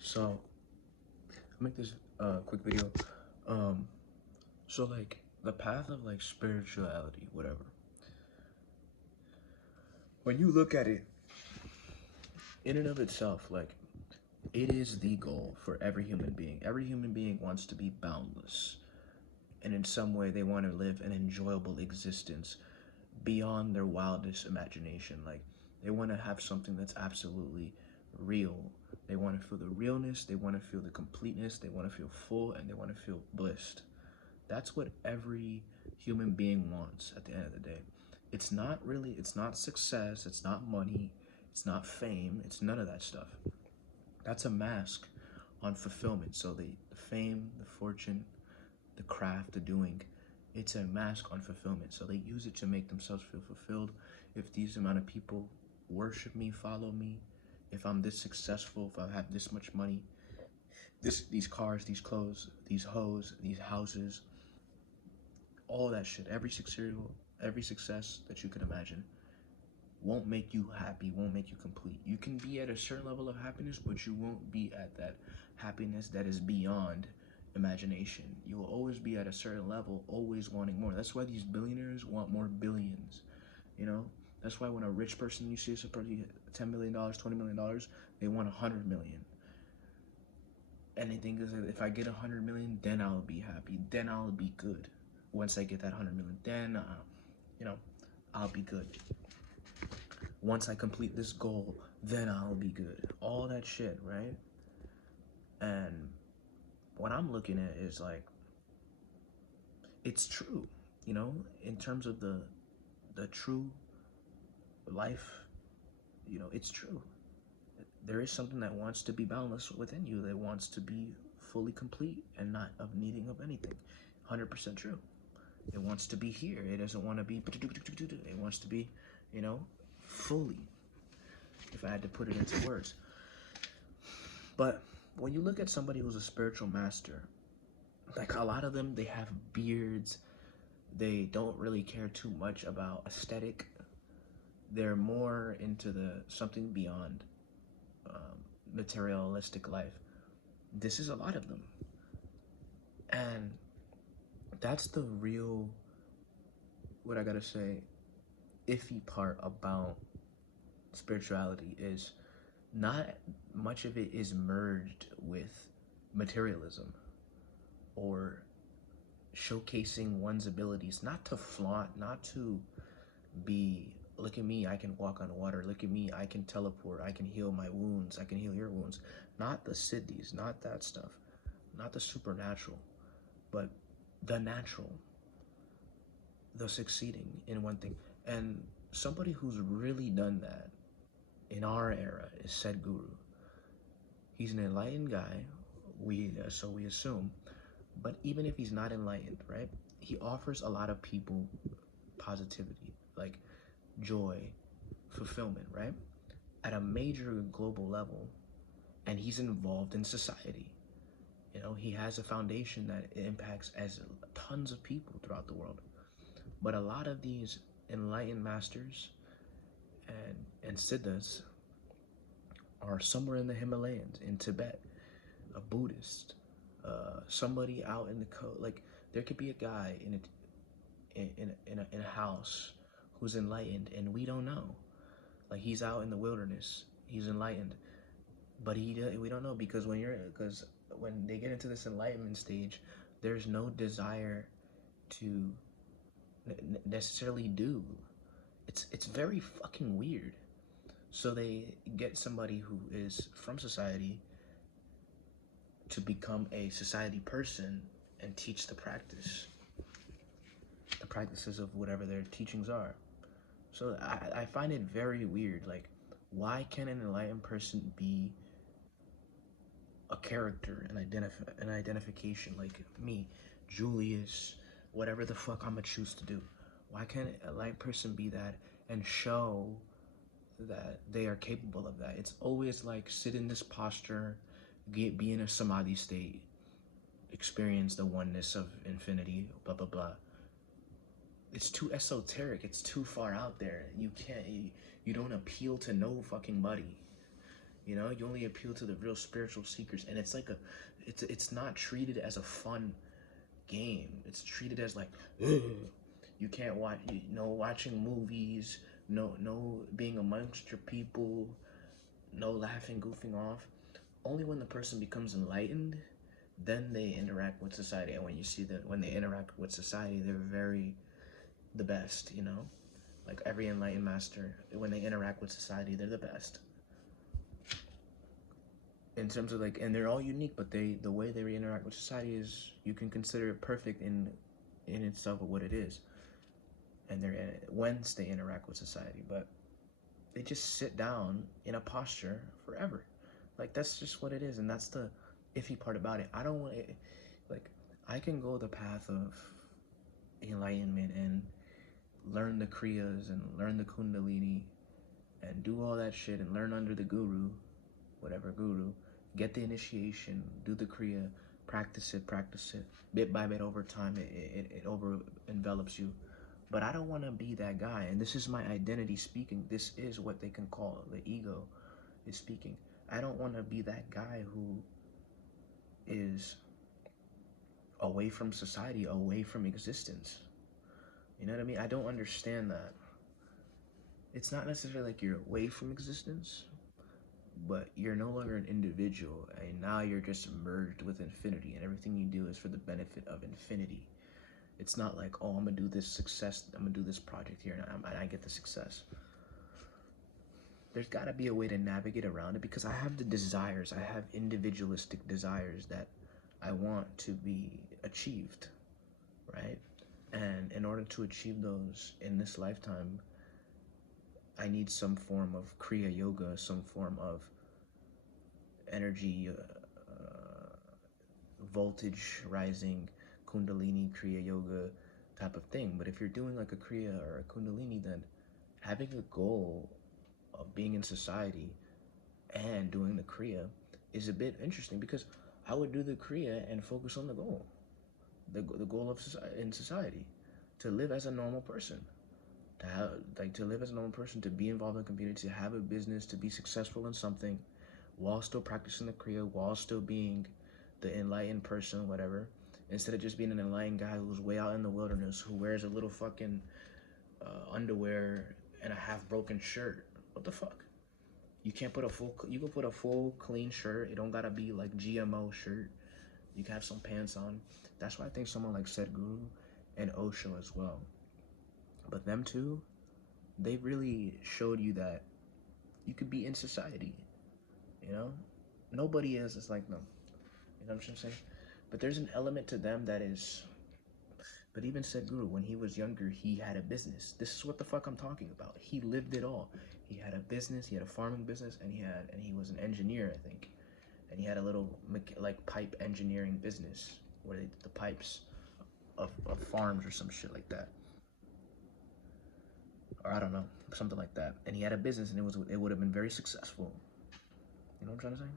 So I'll make this quick video. So like the path of like spirituality, whatever. When you look at it in and of itself, like it is the goal for every human being. Every human being wants to be boundless. And in some way they want to live an enjoyable existence beyond their wildest imagination. Like they want to have something that's absolutely real. They want to feel the realness, they want to feel the completeness, they want to feel full, and they want to feel blissed. That's what every human being wants at the end of the day. It's not success, it's not money, it's not fame, it's none of that stuff. That's a mask on fulfillment. So the fame, the fortune, the craft, the doing, it's a mask on fulfillment. So they use it to make themselves feel fulfilled. If these amount of people worship me, follow me, if I'm this successful, if I have this much money, these cars, these clothes, these hoes, these houses, all that shit, every success that you could imagine won't make you happy, won't make you complete. You can be at a certain level of happiness, but you won't be at that happiness that is beyond imagination. You will always be at a certain level, always wanting more. That's why these billionaires want more billions, you know? That's why when a rich person, you see a person $10 million, $20 million, they want 100 million. And they think is that if I get 100 million, then I'll be happy, then I'll be good. Once I get that 100 million, then, I'll be good. Once I complete this goal, then I'll be good. All that shit, right? And what I'm looking at is like, it's true, in terms of the true life, it's true. There is something that wants to be boundless within you, that wants to be fully complete and not of needing of anything. 100% true. It wants to be here. It doesn't want to be, it wants to be, fully, if I had to put it into words. But when you look at somebody who's a spiritual master, like a lot of them, they have beards. They don't really care too much about aesthetic. They're more into the something beyond materialistic life. This is a lot of them. And that's the real, what I gotta say, iffy part about spirituality is not much of it is merged with materialism or showcasing one's abilities, not to flaunt, not to be, look at me, I can walk on water, look at me, I can teleport, I can heal my wounds, I can heal your wounds. Not the siddhis, not that stuff, not the supernatural, but the natural, the succeeding in one thing. And somebody who's really done that in our era is Sadhguru. He's an enlightened guy, so we assume, but even if he's not enlightened, right, he offers a lot of people positivity, like joy, fulfillment, right, at a major global level. And he's involved in society. He has a foundation that impacts as tons of people throughout the world. But a lot of these enlightened masters and siddhas are somewhere in the Himalayas, in Tibet, a Buddhist, somebody out in the coast. Like there could be a guy in a house who's enlightened, and we don't know. Like he's out in the wilderness, he's enlightened, but we don't know, because when they get into this enlightenment stage, there's no desire to necessarily do. It's very fucking weird. So they get somebody who is from society to become a society person and teach the practices of whatever their teachings are. So I find it very weird. Like, why can't an enlightened person be a character, an identification, like me, Julius, whatever the fuck I'm gonna choose to do? Why can't a enlightened person be that and show that they are capable of that? It's always like sit in this posture, be in a samadhi state, experience the oneness of infinity, blah blah blah. It's too esoteric, it's too far out there. You don't appeal to no fucking buddy. You know, you only appeal to the real spiritual seekers, and it's like it's not treated as a fun game. It's treated as like, ugh. You can't watch, watching movies, no being amongst your people, no laughing, goofing off. Only when the person becomes enlightened, then they interact with society. And when you see that when they interact with society, they're very the best. Like every enlightened master, when they interact with society, they're the best. In terms of like, and they're all unique, but the way they interact with society is, you can consider it perfect in itself of what it is, and they're once they interact with society, but they just sit down in a posture forever. Like, that's just what it is, and that's the iffy part about it. I don't want it, like, I can go the path of enlightenment and learn the kriyas and learn the kundalini and do all that shit and learn under the guru, whatever guru, get the initiation, do the kriya, practice it, bit by bit over time, it over envelops you. But I don't want to be that guy, and this is my identity speaking. This is what they can call the ego is speaking. I don't want to be that guy who is away from society, away from existence. You know what I mean? I don't understand that. It's not necessarily like you're away from existence, but you're no longer an individual, and now you're just merged with infinity, and everything you do is for the benefit of infinity. It's not like, oh, I'm gonna do this project here, and I get the success. There's gotta be a way to navigate around it, because I have the desires, I have individualistic desires that I want to be achieved, right? And in order to achieve those in this lifetime, I need some form of Kriya Yoga, some form of energy, voltage rising, Kundalini, Kriya Yoga type of thing. But if you're doing like a Kriya or a Kundalini, then having a goal of being in society and doing the Kriya is a bit interesting, because I would do the Kriya and focus on the goal, the goal of in society, to live as a normal person, to live as a normal person, to be involved in the community, to have a business, to be successful in something, while still practicing the Kriya, while still being the enlightened person, whatever, instead of just being an enlightened guy who's way out in the wilderness, who wears a little fucking underwear and a half broken shirt. What the fuck? You can put a full clean shirt. It don't gotta be like GMO shirt. You can have some pants on. That's why I think someone like Sadhguru and Osho as well. But them two, they really showed you that you could be in society. Nobody is like them. You know what I'm saying? But there's an element to them that is. But even Sadhguru, when he was younger, he had a business. This is what the fuck I'm talking about. He lived it all. He had a business. He had a farming business, and he was an engineer, I think. And he had a little like pipe engineering business where they did the pipes of farms or some shit like that, or I don't know, something like that. And he had a business, and it would have been very successful. You know what I'm trying to say?